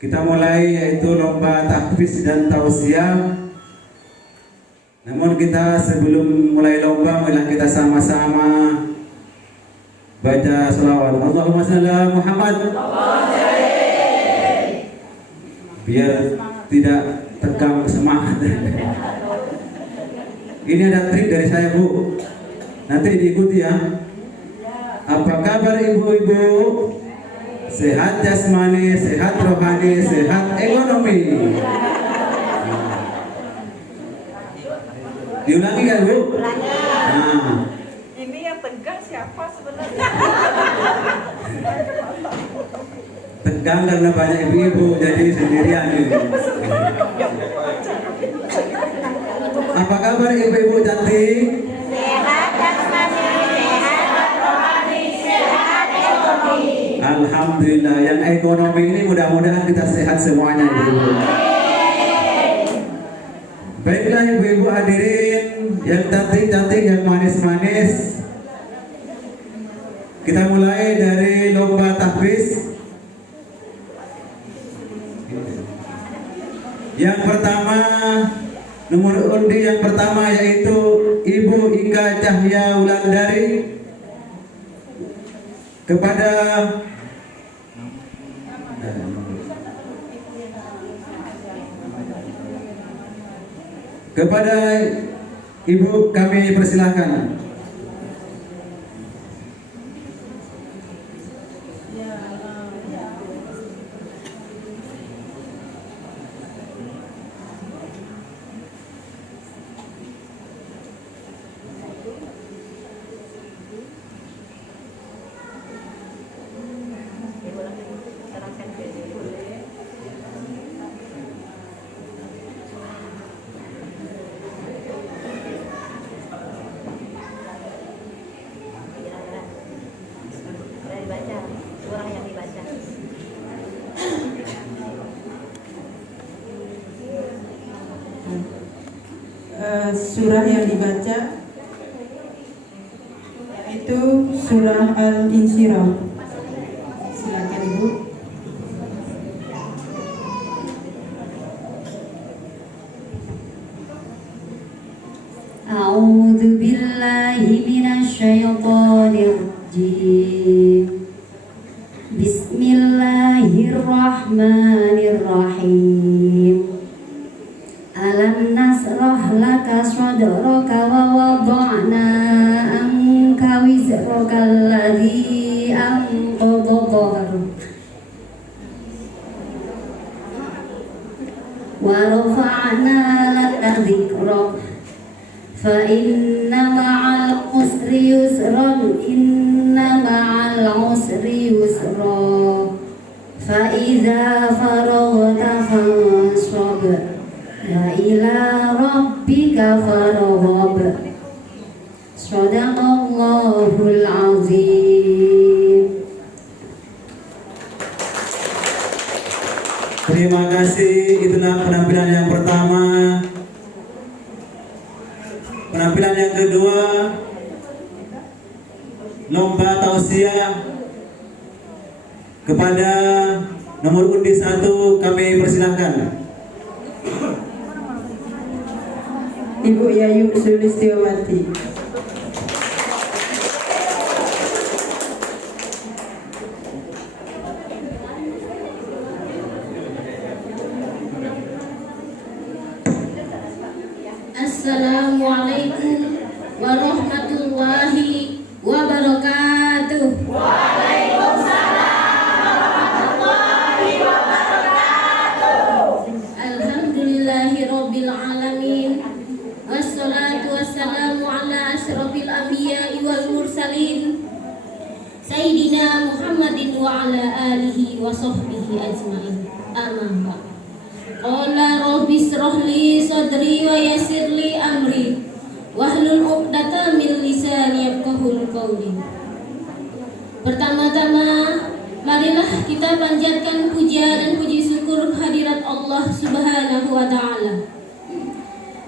Kita mulai yaitu lomba tahfiz dan tausiah. Namun kita sebelum mulai lomba, marilah kita sama-sama baca selawat. Allahumma shalli ala Muhammad. Biar tidak tegang semangat. Ini ada trik dari saya, Bu. Nanti diikuti ya. Apa kabar ibu-ibu? Sehat jasmani, sehat rohani, sehat ekonomi. Diulangi kan, Bu? Nah. Ini yang tegang siapa sebenarnya? Tegang karena banyak ibu-ibu, jadi sendirian ini. Apa kabar ibu-ibu cantik? Sehat jasmani, sehat rohani, sehat ekonomi. Alhamdulillah, yang ekonomi ini mudah-mudahan kita sehat semuanya ibu-ibu. Baiklah ibu-ibu hadirin yang cantik-cantik, yang manis-manis. Kita mulai dari lomba tahfiz. Yang pertama, nomor undi yang pertama yaitu Ibu Ika Cahya Wulandari. Kepada Ibu kami persilahkan. Surah yang dibaca yaitu surah Al-Insyirah. Silakan Ibu. A'udzu billahi minasy syaithanir rajim. Bismillahirrahmanirrahim. Alam nasrah laka sadraka wa wada'na anka wizraka alladhi anqadha dhahrak wa rafa'na laka dhikrak fa inna ma'al usri yusran inna ma'al usri yusra fa idza faraghta fansab wa ila rabbika farghab. Shadaqallahul azim. Terima kasih. Itulah penampilan yang pertama. Penampilan yang kedua, lomba tausiah. Kepada nomor undi 1 kami persilahkan. Ibu Yayu Sulistiawati. Assalamualaikum warahmatullahi wabarakatuh. Alhamdulillahirabbil alamin. Wassalatu wassalamu ala asyrafil anbiya'i wal mursalin Sayyidina Muhammadin wa ala alihi wa sahbihi ajma'in. Amma ba'd. Qala rabbi shrah li sadri wa yassir li amri wahlul 'uqdatam min lisani yafqahul qawli. Pertama-tama marilah kita panjatkan puja dan puji syukur kehadirat Allah Subhanahu wa taala.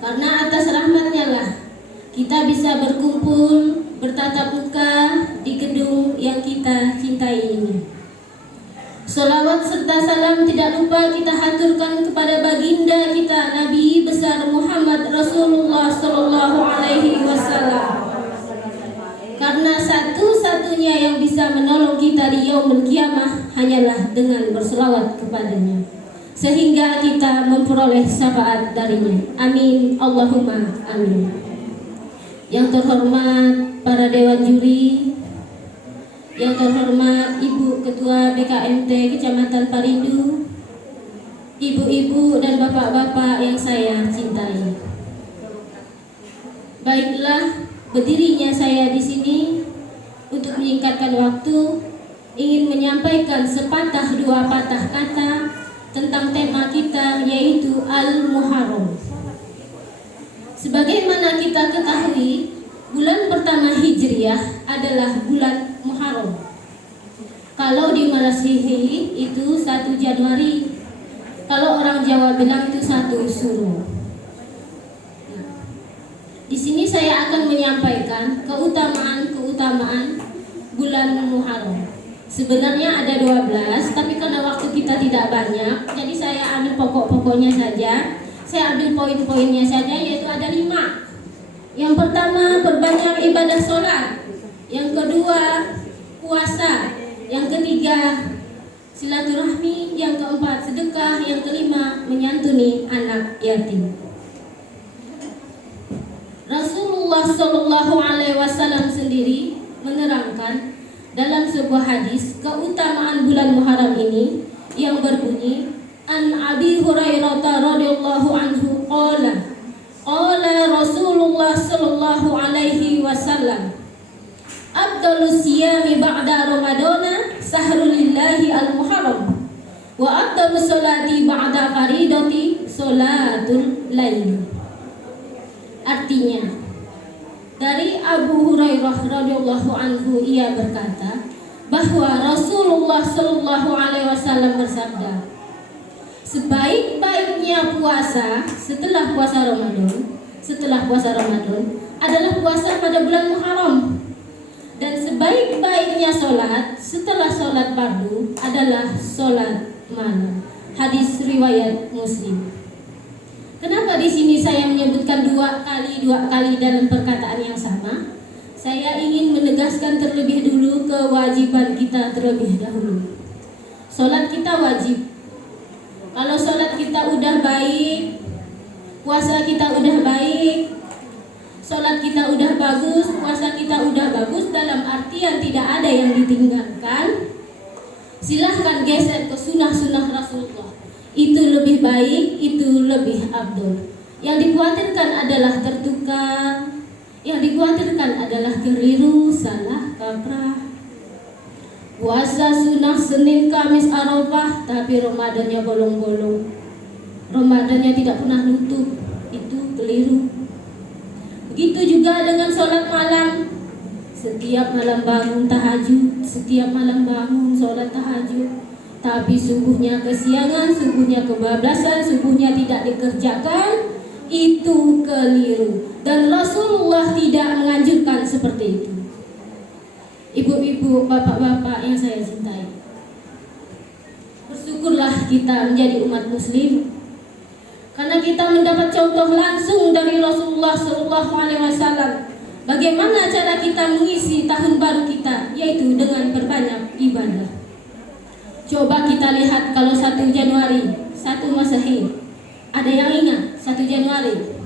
Karena atas rahmat-Nya lah kita bisa berkumpul, bertatap muka di gedung yang kita cintai ini. Salawat serta salam tidak lupa kita haturkan kepada baginda kita Nabi besar Muhammad Rasulullah Sallallahu Alaihi Wasallam. Karena satu-satunya yang bisa menolong kita di yaumul kiamah hanyalah dengan berselawat kepadanya, sehingga kita memperoleh syafaat darinya. Amin, Allahumma amin. Yang terhormat para dewan juri, yang terhormat Ibu Ketua BKMT Kecamatan Parindu, ibu-ibu dan bapak-bapak yang saya cintai. Baiklah, berdirinya saya di sini untuk menyingkatkan waktu, ingin menyampaikan sepatah dua patah kata tentang tema kita, yaitu Al-Muharram. Sebagaimana kita ketahui, bulan pertama Hijriah adalah bulan Muharram. Kalau di Masehi itu 1 Januari. Kalau orang Jawa bilang itu 1 Suro. Di sini saya akan menyampaikan keutamaan bulan Muharram. Sebenarnya ada 12, tapi karena waktu kita tidak banyak, jadi saya ambil pokok-pokoknya saja. Saya ambil poin-poinnya saja, yaitu ada 5. Yang pertama, perbanyak ibadah sholat. Yang kedua, puasa. Yang ketiga, silaturahmi. Yang keempat, sedekah. Yang kelima, menyantuni anak yatim. Rasulullah Shallallahu Alaihi Wasallam sendiri menerangkan dalam sebuah hadis keutamaan bulan Muharram ini yang berbunyi, An Abi Hurairah radhiyallahu anhu qala Rasulullah Shallallahu Alaihi Wasallam, Abdalus siyami ba'da Ramadana sahrulillahi al-Muharram wa abdalus salati ba'da faridati salatul lail. Artinya, dari Abu Hurairah radhiyallahu anhu ia berkata bahwa Rasulullah Shallallahu Alaihi Wasallam bersabda, sebaik-baiknya puasa setelah puasa Ramadan adalah puasa pada bulan Muharram. Dan sebaik-baiknya sholat setelah sholat fardu adalah sholat malam. Hadis riwayat Muslim. Kenapa di sini saya menyebutkan dua kali dalam perkataan yang sama? Saya ingin menegaskan terlebih dulu kewajiban kita terlebih dahulu. Sholat kita wajib. Kalau sholat kita udah baik, puasa kita udah baik, sholat kita udah bagus, puasa kita udah bagus, dalam artian tidak ada yang ditinggalkan, silahkan geser ke sunnah-sunnah Rasulullah. Itu lebih baik, itu lebih abdul. Yang dikhawatirkan adalah tertukar, yang dikhawatirkan adalah keliru, salah kaprah. Puasa sunnah Senin, Kamis, Arafah, tapi Ramadannya bolong-bolong, Ramadannya tidak pernah nutup, itu keliru. Begitu juga dengan sholat malam. Setiap malam bangun tahajud, setiap malam bangun sholat tahajud, tapi subuhnya kesiangan, subuhnya kebablasan, subuhnya tidak dikerjakan, itu keliru. Dan Rasulullah tidak menganjurkan seperti itu. Ibu-ibu, bapak-bapak yang saya cintai, bersyukurlah kita menjadi umat muslim, karena kita mendapat contoh langsung dari Rasulullah SAW. Bagaimana cara kita mengisi tahun baru kita, yaitu dengan berbanyak ibadah. Coba kita lihat kalau 1 Januari, 1 Masehi, ada yang ingat 1 Januari?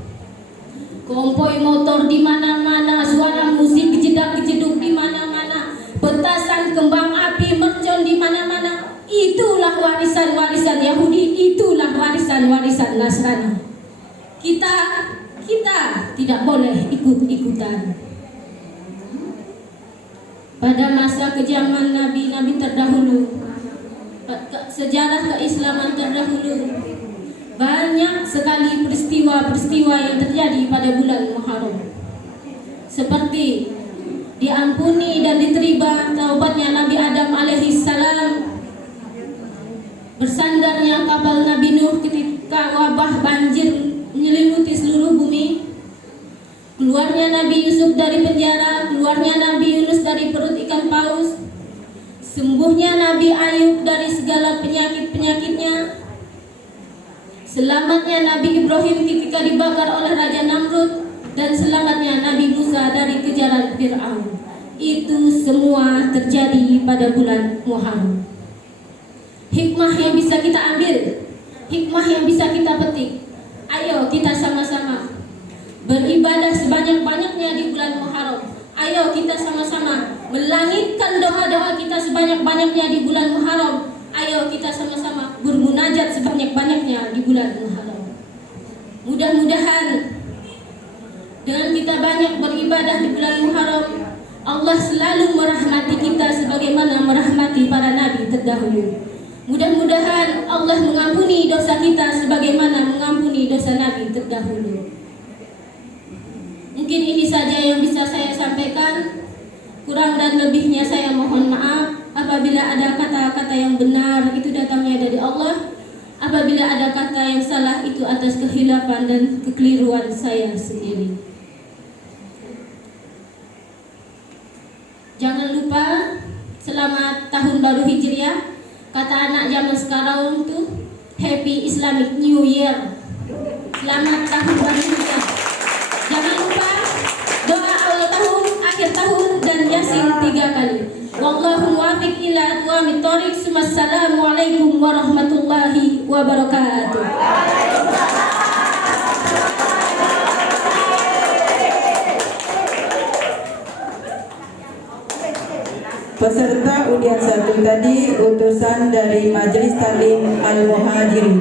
Konvoy motor di mana-mana, suara musik kejedak-kejeduk di mana-mana, petasan kembang api, mercon di mana-mana. Itulah warisan-warisan Yahudi, itulah warisan-warisan Nasrani. Kita tidak boleh ikut-ikutan. Pada masa kejaman nabi-nabi terdahulu, sejarah keislaman terdahulu, banyak sekali peristiwa-peristiwa yang terjadi pada bulan Muharram. Seperti diampuni dan diterima taubatnya Nabi Adam alaihissalam, bersandarnya kapal Nabi Nuh ketika wabah banjir menyelimuti seluruh bumi, keluarnya Nabi Yusuf dari penjara, keluarnya Nabi Yunus dari perut ikan paus, sembuhnya Nabi Ayub dari segala penyakit-penyakitnya, selamatnya Nabi Ibrahim ketika dibakar oleh Raja Namrud, dan selamatnya Nabi Musa dari kejaran Fir'aun. Itu semua terjadi pada bulan Muharram. Hikmah yang bisa kita ambil, hikmah yang bisa kita petik. Ayo kita sama-sama beribadah sebanyak-banyaknya di bulan Muharram. Ayo kita sama-sama melangitkan doa-doa kita sebanyak-banyaknya di bulan Muharram. Ayo kita sama-sama bermunajat sebanyak-banyaknya di bulan Muharram. Mudah-mudahan dengan kita banyak beribadah di bulan Muharram, Allah selalu merahmati kita sebagaimana merahmati para nabi terdahulu. Mudah-mudahan Allah mengampuni dosa kita sebagaimana mengampuni dosa nabi terdahulu. Mungkin ini saja yang bisa saya sampaikan. Kurang dan lebihnya saya mohon maaf. Apabila ada kata-kata yang benar, itu datangnya dari Allah. Apabila ada kata yang salah, itu atas kehilafan dan kekeliruan saya sendiri. Jangan lupa selamat tahun baru Hijriah. Kata anak zaman sekarang tuh Happy Islamic New Year. Selamat tahun baru Hijriah. Jangan lupa doa awal tahun, akhir tahun, dan Yasin 3 kali. Wallahu muwaffiq ila aqwamit thoriq. Wassalamualaikum warahmatullahi wabarakatuh. Peserta undian 1 tadi utusan dari Majelis Taklim Al-Muhajirin.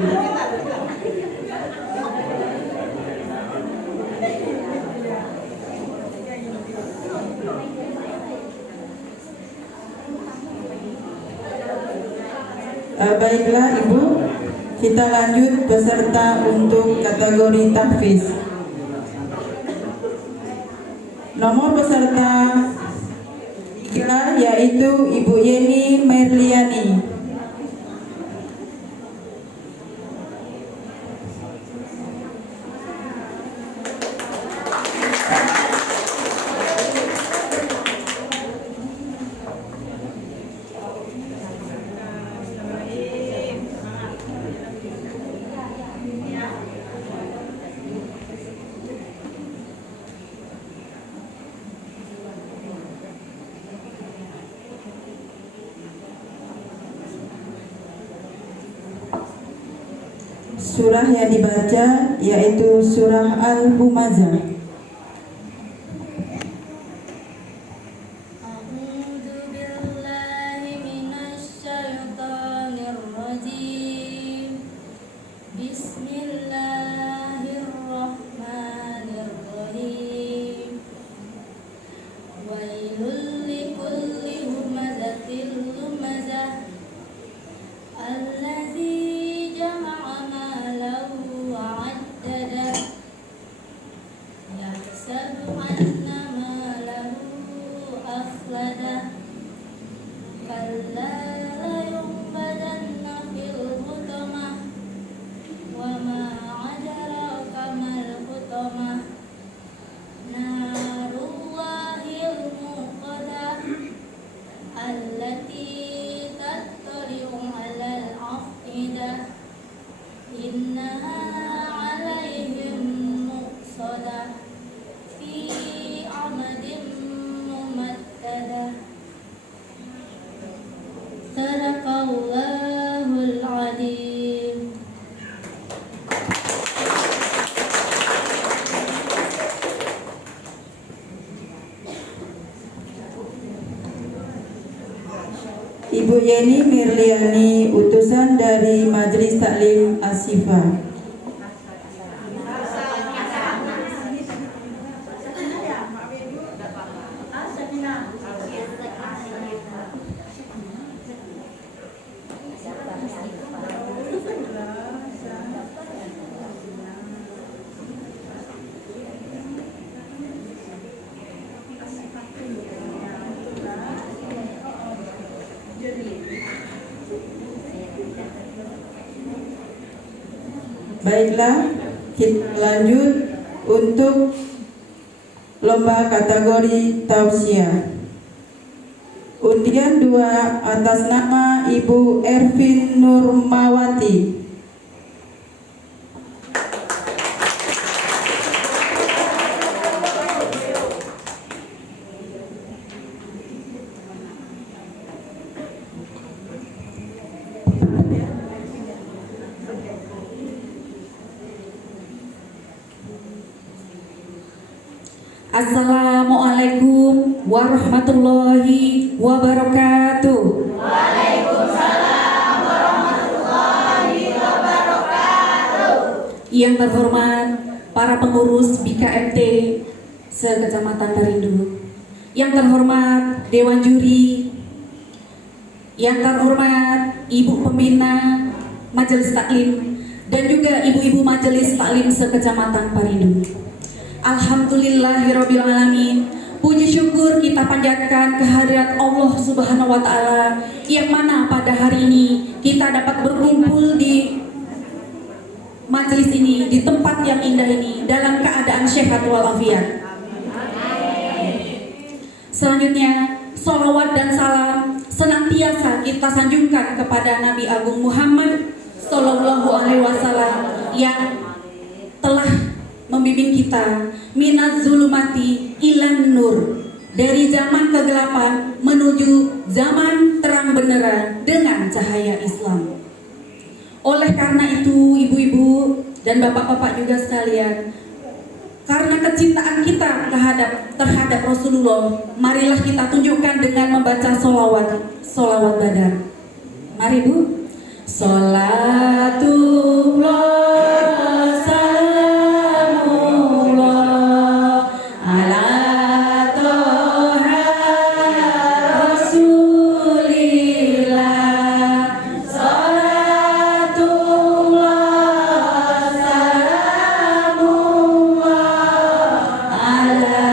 Baiklah Ibu, kita lanjut peserta untuk kategori tahfiz. Nomor peserta 3 yaitu Ibu Yeni Merliani. Surah yang dibaca yaitu surah Al-Humazah. Sadaqallahul Adzim. Ibu Yeni Mirliani, utusan dari Majelis Taklim Asyifa. Baiklah, kita lanjut untuk lomba kategori tausiah. Untuk Undian 2 atas nama Ibu Ervin Nurmawati. Assalamualaikum warahmatullahi wabarakatuh. Waalaikumsalam warahmatullahi wabarakatuh. Yang terhormat para pengurus BKMT se-Kecamatan Parindu. Yang terhormat Dewan Juri. Yang terhormat Ibu Pembina Majelis Taklim dan juga ibu-ibu Majelis Taklim se-Kecamatan Parindu. Alhamdulillahirrabbilalamin. Puji syukur kita panjatkan kehadirat Allah Subhanahu wa Ta'ala, yang mana pada hari ini kita dapat berkumpul di majelis ini, di tempat yang indah ini, dalam keadaan sehat walafiat. Selanjutnya, sholawat dan salam senantiasa kita sanjungkan kepada Nabi Agung Muhammad Sallallahu Alaihi Wasallam yang telah membimbing kita minaz zulumati ilan nur, dari zaman kegelapan menuju zaman terang benderang dengan cahaya Islam. Oleh karena itu, ibu-ibu dan bapak-bapak juga sekalian, karena kecintaan kita terhadap Rasulullah, marilah kita tunjukkan dengan membaca sholawat badar. Mari Bu. Sholatullah salamullah ala toha rasulillah. Sholatullah salamullah ala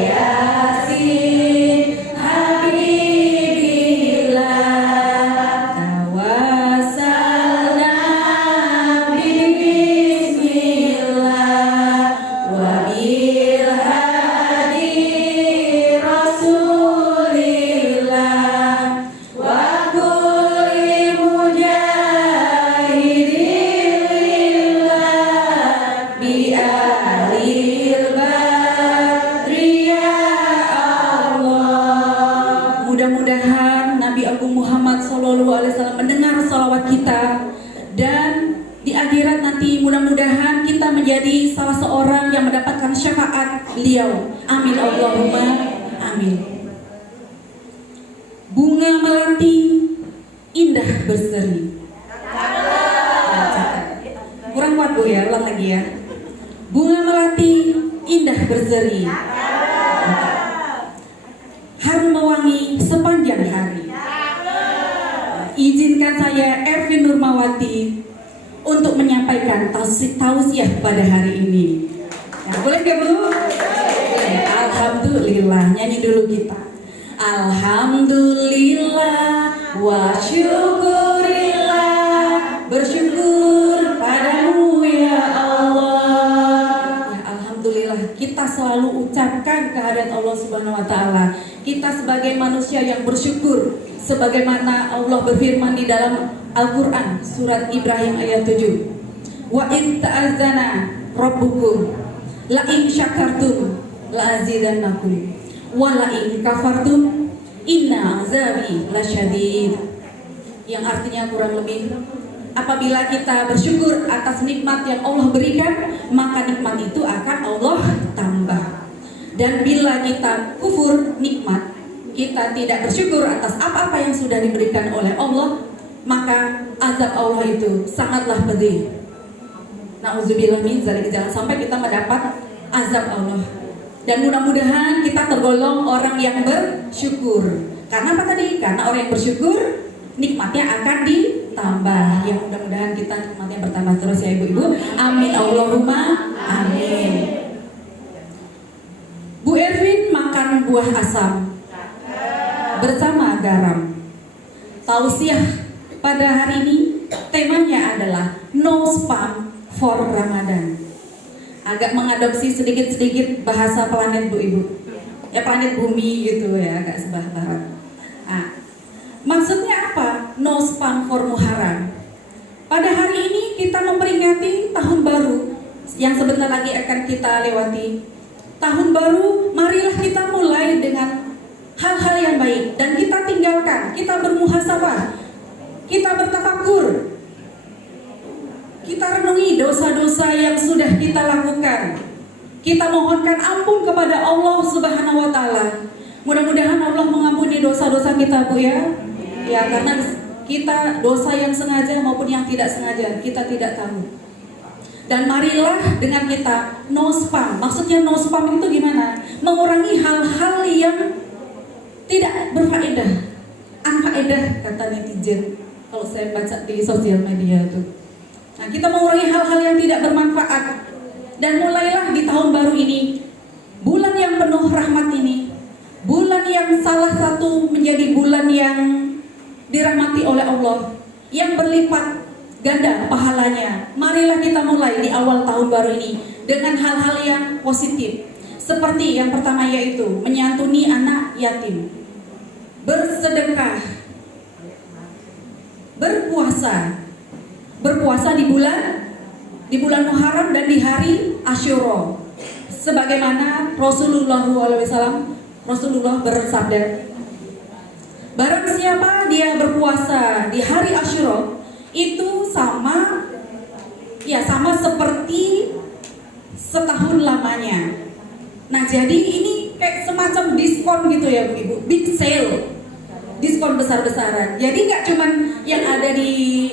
yasin habibillah. Tawassalna bismillah wa bil hadi rasulillah wa kulli mujahidillah bi alil badri ya Allah. Mudah-mudahan Nabi Agung Muhammad Sallallahu Alaihi Wasallam mendengar salawat kita, dan di akhirat nanti mudah-mudahan kita menjadi salah seorang yang mendapatkan syafaat beliau. Amin Allahumma amin. Bunga melati indah berseri. Kurang kuat Bu ya, ulang lagi ya. Bunga melati indah berseri, harum mewangi sepanjang hari. Izinkan saya Ervin Nurmawati untuk menyampaikan tausiah pada hari ini. Ya, boleh gak Bu? Boleh. Alhamdulillah, nyanyi dulu kita. Alhamdulillah wa syukurillah, bersyukur padamu ya Allah. Ya, alhamdulillah, kita selalu ucapkan kehadirat Allah Subhanahu wa Ta'ala. Kita sebagai manusia yang bersyukur, sebagaimana Allah berfirman di dalam Al-Quran surat Ibrahim ayat 7. Wa in ta'azzana rabbukum la in syakartum la azidannakum wa la in kafartum inna azabi lasyadid. Yang artinya kurang lebih, apabila kita bersyukur atas nikmat yang Allah berikan, maka nikmat itu akan Allah tambah. Dan bila kita kufur nikmat, kita tidak bersyukur atas apa-apa yang sudah diberikan oleh Allah, maka azab Allah itu sangatlah pedih. Nauzubillah min dzalik, jangan sampai kita mendapat azab Allah. Dan mudah-mudahan kita tergolong orang yang bersyukur. Karena apa tadi? Karena orang yang bersyukur, nikmatnya akan ditambah. Yang mudah-mudahan kita nikmatnya bertambah terus ya ibu-ibu. Amin Allahumma amin. Bu Ervin makan buah asam bersama garam. Tausiah pada hari ini temanya adalah no spam for Ramadan. Agak mengadopsi sedikit-sedikit bahasa planet Bu Ibu. Ya planet bumi gitu ya, agak sebelah barat. Nah, No Spam for Muharram. Pada hari ini kita memperingati tahun baru yang sebentar lagi akan kita lewati. Tahun baru, marilah kita mulai dengan hal-hal yang baik dan kita tinggalkan, kita bermuhasabah, kita bertafakur, kita renungi dosa-dosa yang sudah kita lakukan. Kita mohonkan ampun kepada Allah Subhanahu wa taala. Mudah-mudahan Allah mengampuni dosa-dosa kita, Bu ya. Ya, karena kita dosa yang sengaja maupun yang tidak sengaja, kita tidak tahu. Dan marilah dengan kita no spam. Maksudnya no spam itu gimana? Mengurangi hal-hal yang tidak berfaedah, unfaedah kata netizen. Kalau saya baca di sosial media tuh. Nah, kita mengurangi hal-hal yang tidak bermanfaat. Dan mulailah di tahun baru ini, bulan yang penuh rahmat ini, bulan yang salah satu menjadi bulan yang dirahmati oleh Allah, yang berlipat ganda pahalanya. Marilah kita mulai di awal tahun baru ini dengan hal-hal yang positif. Seperti yang pertama yaitu menyantuni anak yatim, bersedekah, berpuasa di bulan Muharram dan di hari Asyura. Sebagaimana Rasulullah bersabda, barang siapa dia berpuasa di hari Asyura, itu sama seperti setahun lamanya. Nah, jadi ini kayak semacam diskon gitu ya, Bu Ibu, big sale, diskon besar-besaran. Jadi nggak cuman yang ada di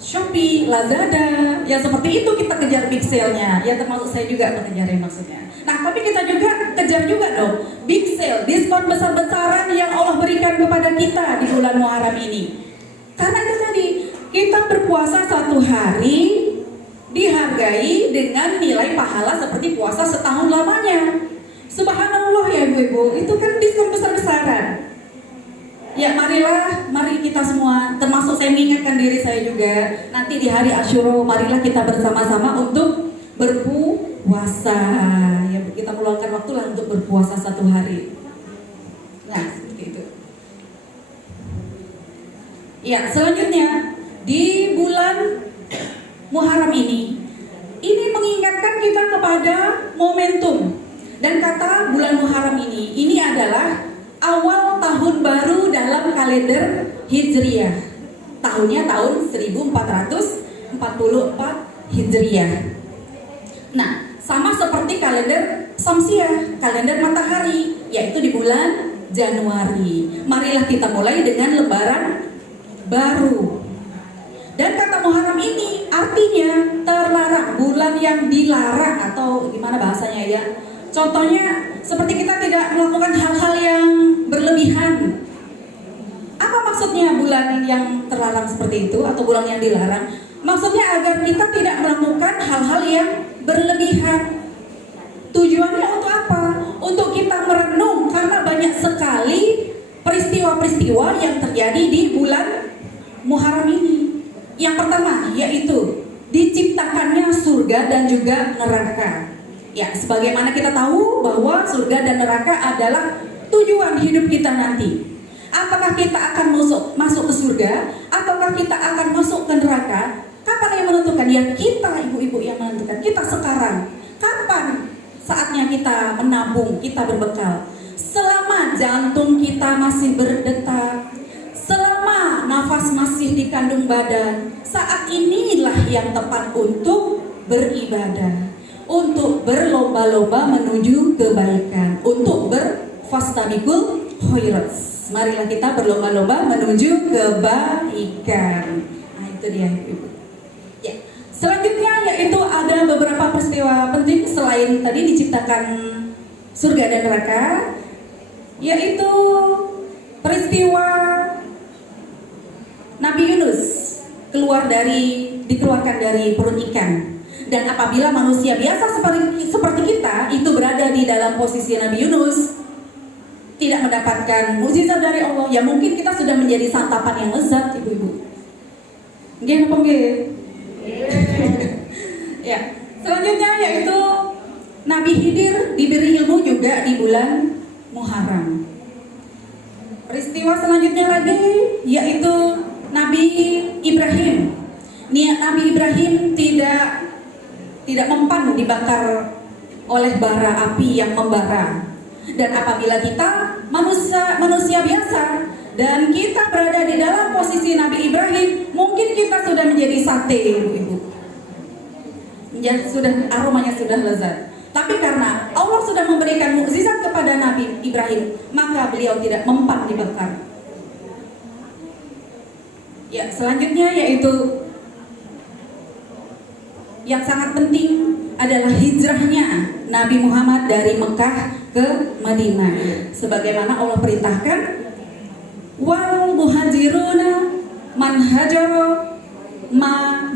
Shopee, Lazada, ya seperti itu kita kejar big sale-nya. Ya termasuk saya juga mengejarnya maksudnya. Nah, tapi kita juga kejar juga dong big sale, diskon besar-besaran yang Allah berikan kepada kita di bulan Muharram ini. Karena itu tadi, kita berpuasa satu hari dihargai dengan nilai pahala seperti puasa setahun lamanya. Subhanallah ya Ibu-ibu, itu kan diskon besar-besaran. Ya mari kita semua, termasuk saya mengingatkan diri saya juga, nanti di hari Asyura marilah kita bersama-sama untuk berpuasa. Ya kita meluangkan waktu lah untuk berpuasa satu hari. Nah seperti itu. Ya selanjutnya di bulan Muharram ini mengingatkan kita kepada momentum. Dan kata bulan Muharram ini adalah awal tahun baru dalam kalender Hijriyah. Tahunnya tahun 1444 Hijriyah. Nah, sama seperti kalender Syamsiah, kalender matahari, yaitu di bulan Januari. Marilah kita mulai dengan lebaran baru. Dan kata Muharram ini artinya terlarang, bulan yang dilarang atau gimana bahasanya ya. Contohnya seperti kita tidak melakukan hal-hal yang berlebihan. Apa maksudnya bulan yang terlarang seperti itu atau bulan yang dilarang? Maksudnya agar kita tidak melakukan hal-hal yang berlebihan. Tujuannya untuk apa? Untuk kita merenung karena banyak sekali peristiwa-peristiwa yang terjadi di bulan Muharram ini. Yang pertama yaitu diciptakannya surga dan juga neraka. Ya, sebagaimana kita tahu bahwa surga dan neraka adalah tujuan hidup kita nanti. Apakah kita akan masuk ke surga ataukah kita akan masuk ke neraka? Kapan yang menentukan? Ya kita, ibu-ibu yang menentukan. Kita sekarang. Kapan saatnya kita menabung, kita berbekal? Selama jantung kita masih berdetak, selama nafas masih dikandung badan, saat inilah yang tepat untuk beribadah, untuk berlomba-lomba menuju kebaikan, untuk berfastabiqul khairat. Marilah kita berlomba-lomba menuju kebaikan. Nah, itu dia Ibu. Ya. Selanjutnya yaitu ada beberapa peristiwa penting selain tadi diciptakan surga dan neraka, yaitu peristiwa Nabi Yunus dikeluarkan dari perut ikan. Dan apabila manusia biasa seperti kita itu berada di dalam posisi Nabi Yunus, tidak mendapatkan mukjizat dari Allah, ya mungkin kita sudah menjadi santapan yang lezat, ibu-ibu. Nggih apa nggih? Ya. Selanjutnya yaitu Nabi Khidir diberi ilmu juga di bulan Muharram. Peristiwa selanjutnya lagi yaitu Nabi Ibrahim. Niat Nabi Ibrahim tidak mempan dibakar oleh bara api yang membara. Dan apabila kita manusia biasa dan kita berada di dalam posisi Nabi Ibrahim, mungkin kita sudah menjadi sate, Ibu. Ya, aromanya sudah lezat. Tapi karena Allah sudah memberikan mukjizat kepada Nabi Ibrahim, maka beliau tidak mempan dibakar. Ya, selanjutnya yaitu yang sangat penting adalah hijrahnya Nabi Muhammad dari Mekah ke Madinah. Sebagaimana Allah perintahkan, wal muhajiruna man hajara ma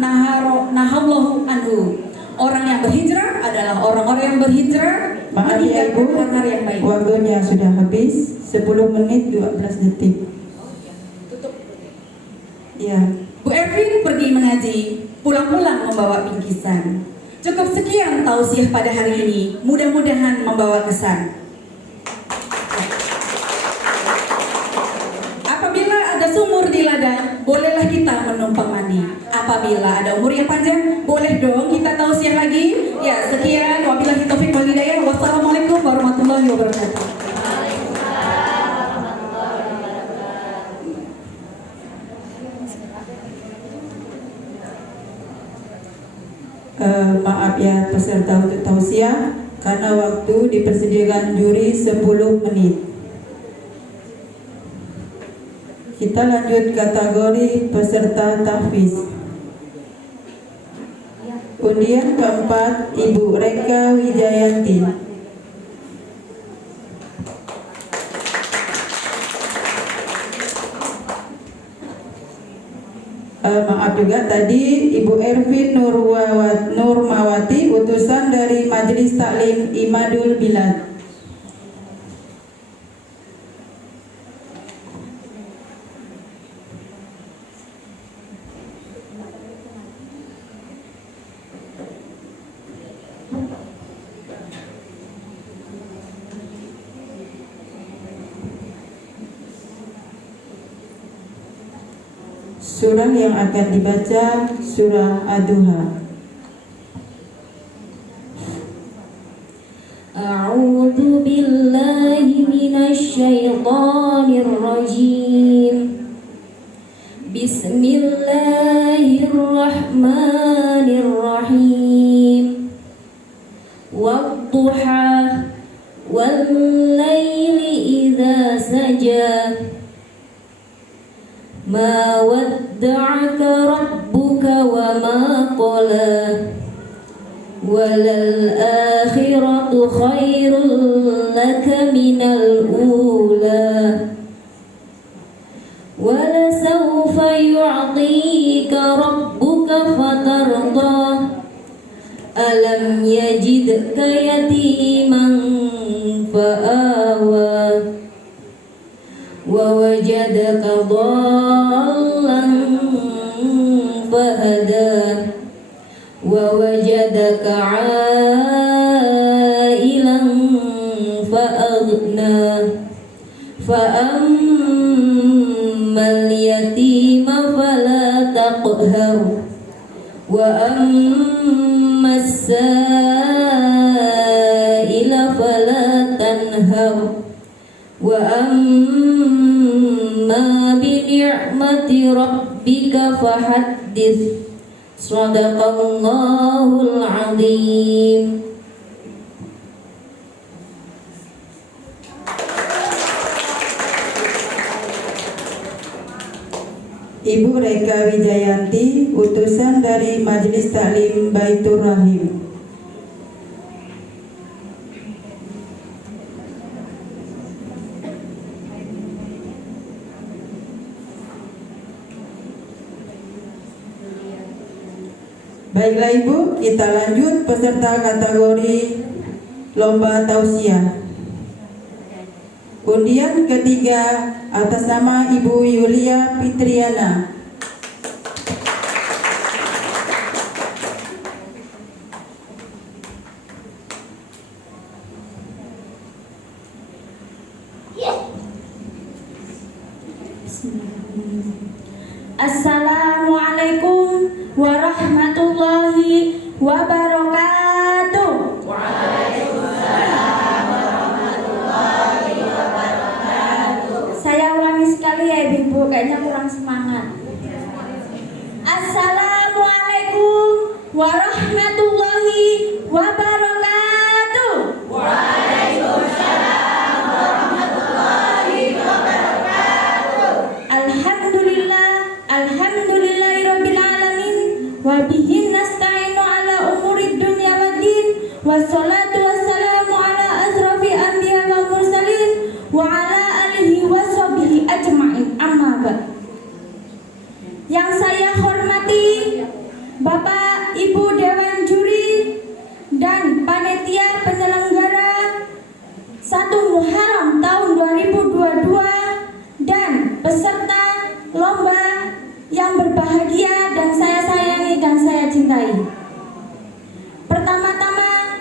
nahallahu anhu. Orang yang berhijrah adalah orang-orang yang berhijrah Maaf ya Ibu, meninggalkan yang baik. waktunya sudah habis, 10 menit 12 detik. Tutup. Ya, Bu Ervin pergi mengaji, pulang-pulang membawa bingkisan. Cukup sekian tausiah pada hari ini, mudah-mudahan membawa kesan. Apabila ada sumur di ladang, bolehlah kita menumpang mandi. Apabila ada umur yang panjang, boleh dong kita tausiah lagi. Ya, sekian. Wabillahi taufiq wal hidayah. Wassalamualaikum warahmatullahi wabarakatuh. maaf ya peserta untuk tausiah, karena waktu dipersediakan juri 10 menit. Kita lanjut kategori peserta tahfiz. Undian keempat, Ibu Reka Wijayanti. Maaf juga tadi Ibu Ervin Nurmawati, utusan dari Majelis Taklim Imadul Bilad. Surah yang akan dibaca surah Ad-Duha. A'udzu billahi minasy syaithanir rajim. Bismillahirrahmanirrahim. Wadduha wal laili idza saja. Ma wadda'aka rabbuka wa ma qala. Walal akhiratu khairul laka minal ula. Wala sawfa yu'tika rabbuka fatarda. Alam yajidka yatiman fa'awa. Wa wajadaka dhallan fahada. Wa wajadaka 'ailan fa'aghna. Fa'ammal yatima fala taqhar. Wa ammas sa'ila fala tanhar. Wa amma bi ni'mati rabbika fahaddits. Shadaqallahul azim. Ibu Reka Wijayanti, utusan dari Majelis Taklim Baitur Rahim. Baiklah Ibu, kita lanjut peserta kategori lomba tausiah. Undian ketiga atas nama Ibu Yulia Fitriana. Assalamualaikum warahmatullahi wabarakatuh. Saya ulangi sekali ya Ibu, kayaknya kurang semangat. Assalamualaikum warahmatullahi wabarakatuh. Alhamdulillahirabbil alamin wa bihi nasta'inu ala umurid dunya waddin wassalatu wassalamu ala asrofil anbiya wal mursalin wa ala alihi wa sahbihi ajma'in, amma ba'd. Yang saya hormati Bapak Ibu Dewan Juri dan panitia penyelenggara 1 Muharram tahun 2022 dan peserta lomba yang berbahagia dan saya sayangi dan saya cintai. Pertama-tama,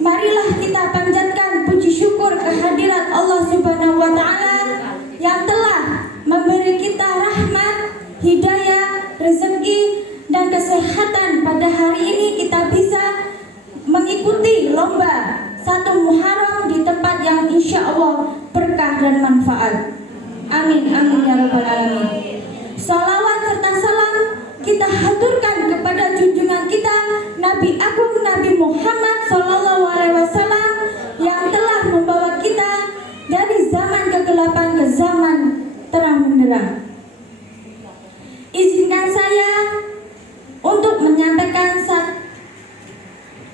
marilah kita panjatkan puji syukur kehadirat Allah Subhanahu wa taala yang telah memberi kita rahmat, hidayah, rezeki dan kesehatan. Pada hari ini kita bisa mengikuti lomba 1 Muharram di tempat yang insya Allah berkah dan manfaat. Amin, amin ya rabbal alamin. Salawat serta salam kita haturkan kepada junjungan kita Nabi Agung Nabi Muhammad Sallallahu Alaihi Wasallam yang telah membawa kita dari zaman kegelapan ke zaman terang benderang. Izinkan saya untuk menyampaikan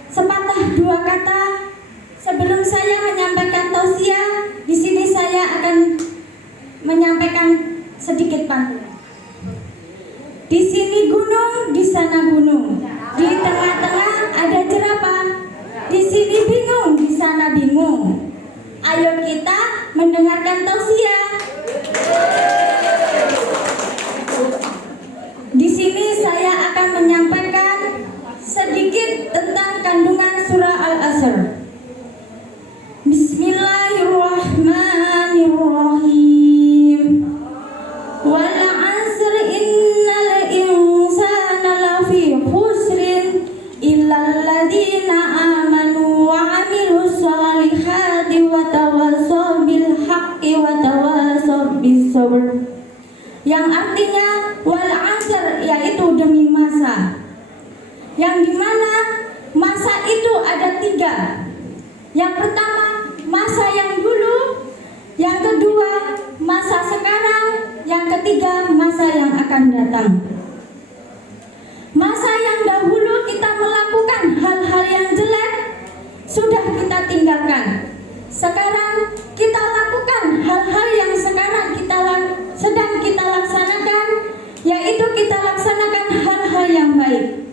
sepatah dua kata sebelum saya menyampaikan tausiah. Di sini saya akan menyampaikan sedikit pantun. Di sini gunung, di sana gunung. Di tengah-tengah ada jerapah. Di sini bingung, di sana bingung. Ayo kita mendengarkan tausiah. Di sini saya akan menyampaikan sedikit tentang kandungan surah Al-Asr. Bismillahirrahmanirrahim. Wal 'asr innal insana lafi khusrin illal ladzina amanu wa 'amilus solihati wa tawassaw bil haqqi wa tawassaw bis sabr. Yang artinya wal 'asr yaitu demi masa. Yang dimana masa itu ada 3. Yang pertama masa yang dulu, yang kedua masa sekarang, yang ketiga masa yang akan datang. Masa yang dahulu kita melakukan hal-hal yang jelek sudah kita tinggalkan. Sekarang kita lakukan hal-hal yang sekarang sedang kita laksanakan, yaitu kita laksanakan hal-hal yang baik.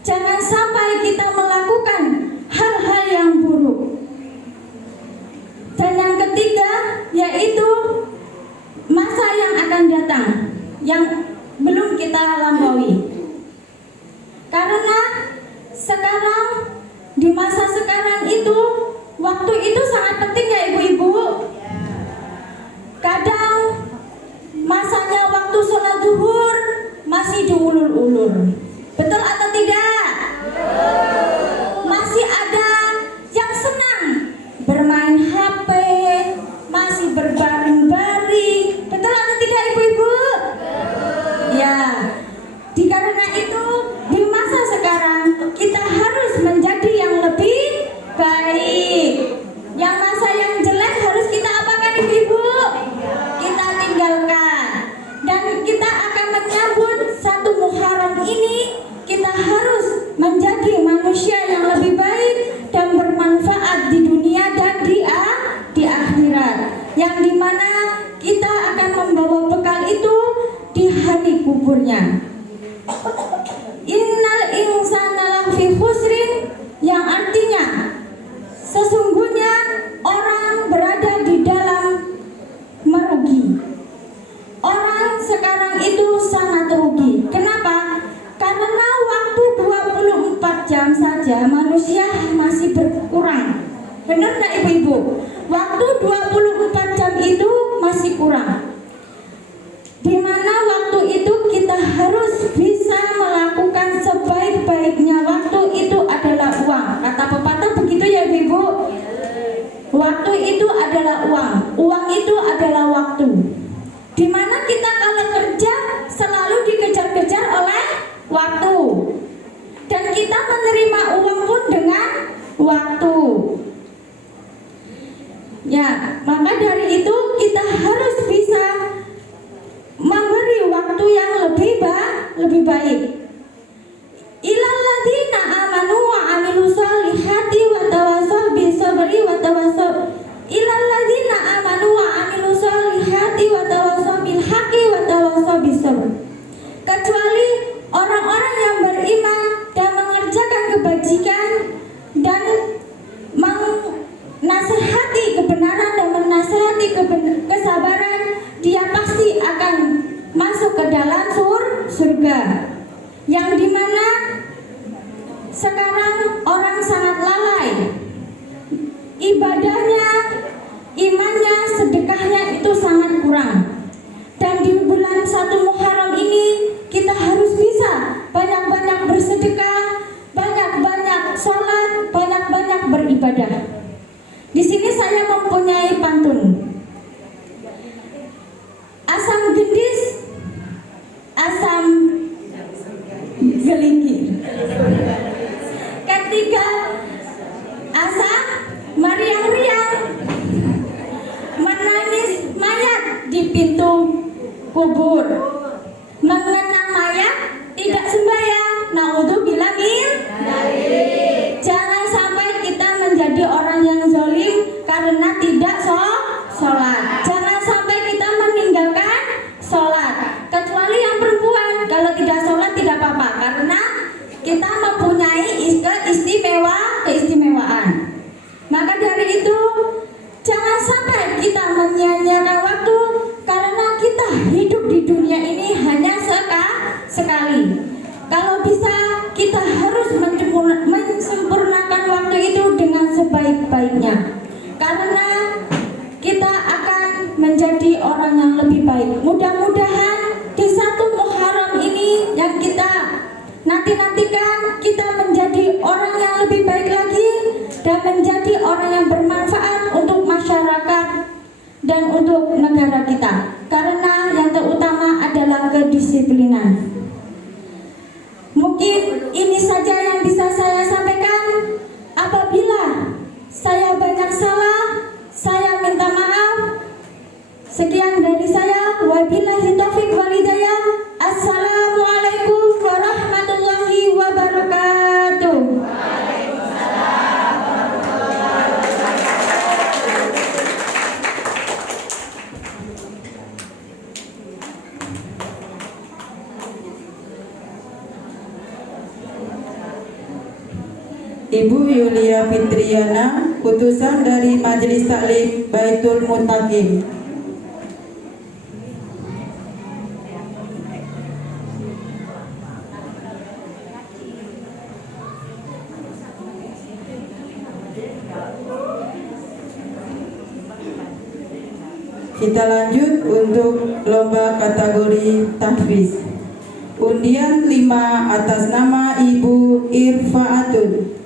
Jangan sampai kita melakukan hal-hal yang buruk. Dan yang ketiga yaitu masa yang akan datang yang belum kita lampaui. Karena sekarang di masa sekarang itu waktu itu sangat penting ya ibu-ibu. Kadang masanya waktu sholat zuhur masih diulur-ulur. Betul atau tidak? Masih ada yang senang bermain HP, masih berbaring-baring. Betul atau tidak ibu-ibu? Ya. Karena itu di masa sekarang kita harus menjadi yang lebih baik. Yang masa yang jelek harus kita apakan ibu-ibu? Kita tinggalkan. Dan kita akan menyambut 1 Muharram ini, kita harus menjadi manusia yang lebih baik dan bermanfaat di dunia dan di akhirat. Yang dimana kita akan membawa bekal itu di hari kuburnya. Innal insana lafi khusrin, yang artinya sesungguhnya orang berada di dalam merugi. Orang sekarang itu sangat rugi. Kenapa? Karena waktu 24 jam saja manusia masih berkurang. Benar nggak ibu-ibu? Waktu 24 jam itu masih kurang. Di mana waktu itu kita harus bisa melakukan tersebut. Kecuali orang-orang yang beriman dan mengerjakan kebajikan dan menasehati kebenaran dan menasehati kesabaran, dia pasti akan masuk ke dalam surga. Yang dimana sekarang orang sangat lalai ibadahnya, imannya, sedekahnya itu sangat kurang. Dan di bulan 1 Muharram ini kita harus bisa banyak-banyak bersedekah, banyak-banyak sholat, banyak-banyak beribadah. Di sini saya mempunyai pantun. Asam gendis, asam gelingkir. Ketika asam meriang-riang menangis mayat di pintu kubur, mengenang mayat tidak sembahyang, naudzubillah min dzalik. Jangan sampai kita menjadi orang yang zalim karena tidak sholat. Jangan sampai kita meninggalkan sholat. Kecuali yang perempuan, kalau tidak sholat tidak apa-apa, karena kita mempunyai keistimewaan. Maka dari itu jangan sampai kita menyia-nyiakan waktu, karena kita hidup di dunia ini hanya sekali. Kalau bisa kita harus mensempurnakan waktu itu dengan sebaik-baiknya, karena kita akan menjadi orang yang lebih baik. Mudah-mudahan di 1 Muharram ini yang kita nanti-nantikan, kita menjadi orang yang lebih baik lagi dan menjadi orang yang bermanfaat untuk masyarakat dan untuk negara kita. Karena yang terutama adalah kedisiplinan. Mungkin ini saja yang bisa saya sampaikan. Apabila saya banyak salah, saya minta maaf. Sekian dari saya. Wabillahi taufiq wal hidayah. Assalamualaikum warahmatullahi wabarakatuh. Ibu Yulia Fitriana, utusan dari Majelis Taklim Baitul Muttaqin. Kita lanjut untuk lomba kategori tahfiz. Undian 5 atas nama Ibu Irfaatun.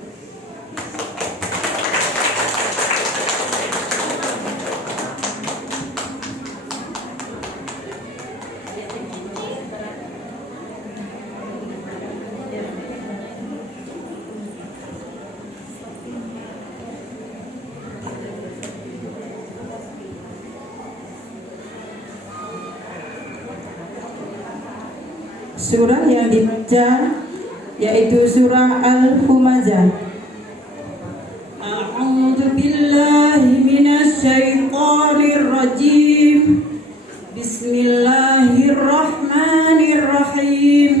Surah yang dibaca yaitu surah Al-Humazah. A'udzu billahi minasy syaithanir rajim. Bismillahirrahmanirrahim.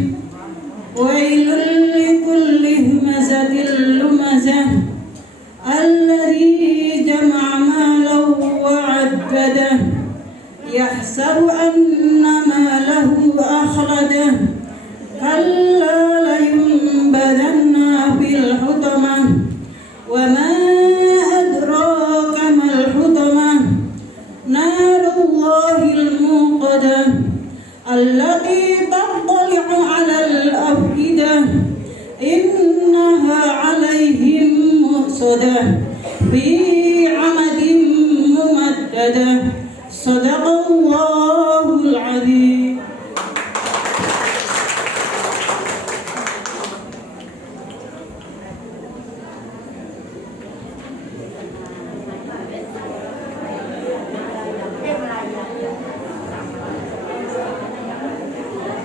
Wailul likulli humazatil lumazah alladzi jama'a malan wa 'addadah yahsabu anna malahu akhradah kalla layunbadanna fil hutamah wa ma adraka mal hutamah narullahil muqadah allati tattali'u 'alal afidah innaha 'alaihim muqsadah fi 'amadin mumaddadah. Sadaqallahul azim.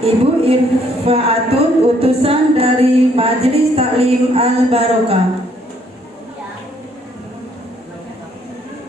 Ibu Irfaatun, utusan dari Majelis Taklim Al-Barokah.